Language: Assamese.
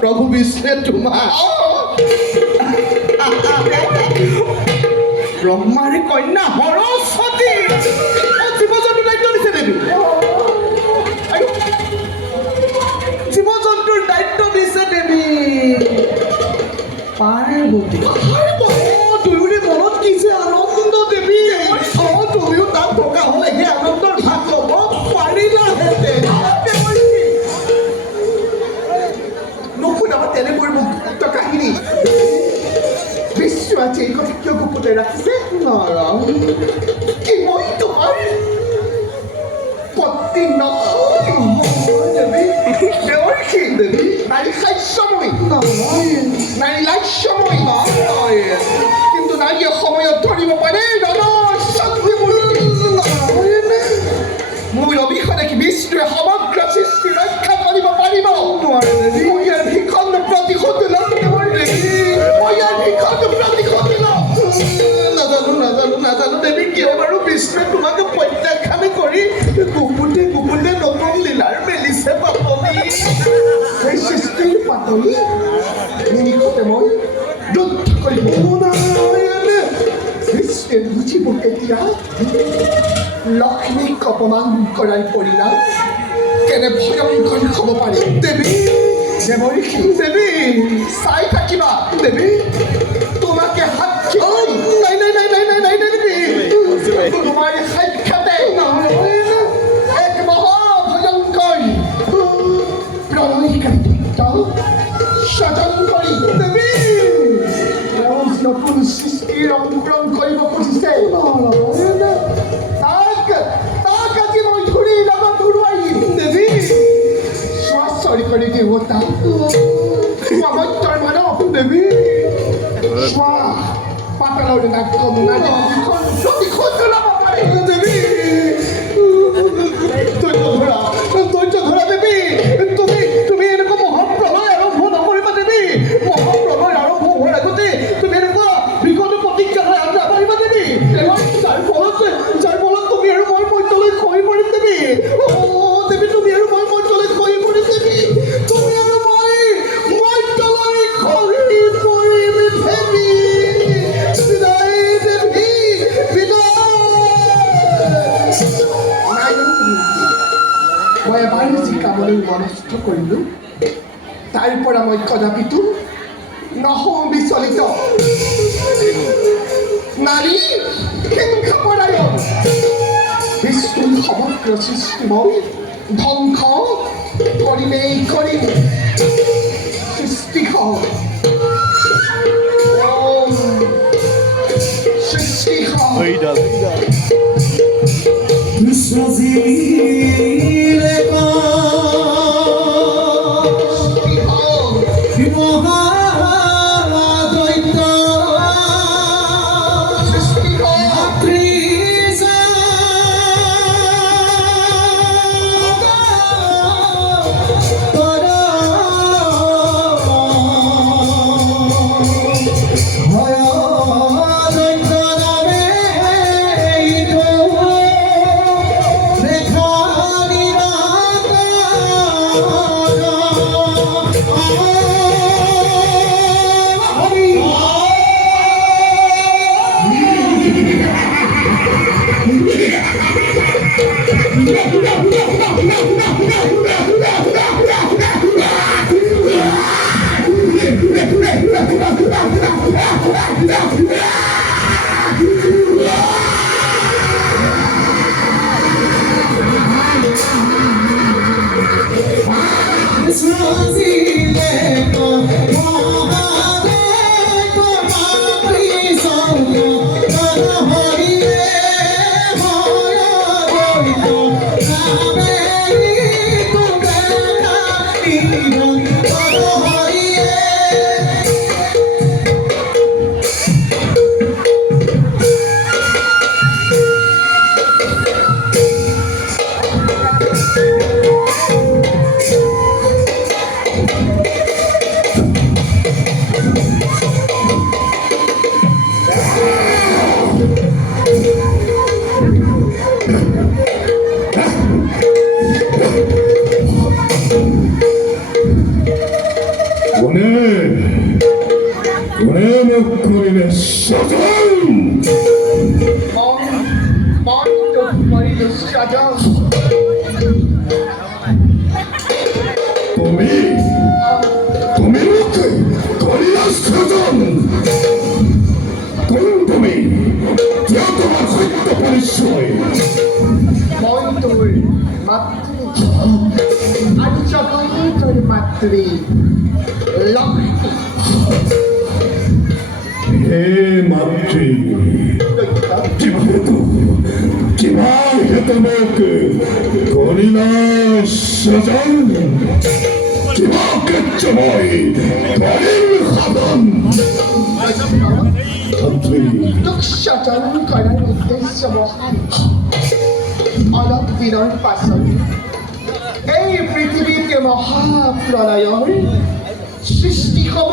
প্ৰভু বিষ্ণুৱে তোমাৰ ব্ৰহ্মাৰে কন্যা সৰস্বতী জীৱ জন্তু দায়িত্ব দিছে দেৱী জীৱ জন্তুৰ দায়িত্ব দিছে দেৱী পাৰ্বতী দুয়োৰে মনত কি যে আনন্দ দেৱী তুমিও তাত থকা হ'লে সেই আনন্দৰ ভাগ ল'ব পাৰিলাহেঁতেন তেনেকৈ মুক্ত কাহিনী বিশ্ব আজি এই কথা কিয় গোপনে ৰাখিছে কি মই তোমাৰ পত্নী নহয় নাৰী হাস্যময়ী নাৰী লাস্যময়ী কিন্তু নাৰীয়ে সময়ত ধৰিব পাৰে মোৰ অবিহনে কি বিষ্ণুৱে সমগ্ৰ সৃষ্টি ৰক্ষা কৰিব পাৰিব ইয়াৰ ভীষণ প্ৰতিশোধ ল'ম নাজানো দেৱী কিয় বাৰু বিষ্ণুৱে তোমাকে প্ৰত্যাখ্যান কৰি গুপুতে নতুন লীলাৰ মেলিছে পাতনি সেই সৃষ্টিৰ পাতনি নিমিষতে মই যুদ্ধ কৰিব বিষ্ণুৱে বুজিব কেতিয়া লক্ষ্মীক অপমান কৰাৰ পৰিণাম কেনে ভয়ংকৰ হ'ব পাৰে দেৱী দেৱী চাই থাকিবা দেৱী তোমাকে সাক্ষী নাই দেৱী তোমাৰ সাক্ষাতে এক মহাভয়ংকৰ প্ৰণয়কাৰী স্বজন কৰি দেৱী নতুন সৃষ্টিৰ অংকুৰণ কৰিব খুজিছে তাক আজি মই ধৰি লগত ঘূৰুৱাই দেৱী চৰি কৰি দেৱতা মমত্বৰ মানৱ দেৱী পাতালৰ নাট্যম প্ৰতিশোধ ল'ব পাৰে দেৱী ধৈৰ্য ধৰা দেৱী তুমি এনেকুৱা মহাপ্ৰলয় আৰম্ভ নকৰিবা দেৱী মহাপ্ৰলয় আৰম্ভ হোৱাৰ আগতে তুমি এনেকুৱা বিগত প্ৰতিজ্ঞা হৈ আঞ্জা পাৰিবা দেৱী যাৰ ফলত তুমি আৰু মই মধ্যলৈ খহি পৰিম দেৱী দেৱী তুমি আৰু মই মধ্যলৈ খহি পৰিম দেৱী তুমি আৰু মই মধ্যলৈ খহি পৰিম দেৱী বিদায় দেৱী বিদায় মই এবাৰ যি কামলৈ মনস্থ কৰিলোঁ তাৰ পৰা মই কদাপিতো নহওঁ বিচলিত নাৰী হিংসা পৰায়ণ বিষ্ণুৰ সমগ্ৰ সৃষ্টি মই ধ্বংস কৰিমেই কৰিম সৃষ্টি মাইনে সাজান তুমি তুমি মুখে কৰিয়া সাজান কোন তুমি কেউ তোমাৰ সত্য পৰিচয় মই তোৰ মাতৃ আৰু জগতৰ মাতৃ লক্ষ্মী হে মাতৃ কিবা হেতু মোক কৰিলা সাজান কিবা কেচ্ছময় কৰিল সাধন মাতৃ তোক সাধন কৰাৰ উদ্দেশ্য মহান অলপ দিনৰ পাছত এই পৃথিৱীত মহাপ্ৰলয়ৰ সৃষ্টি হ'ব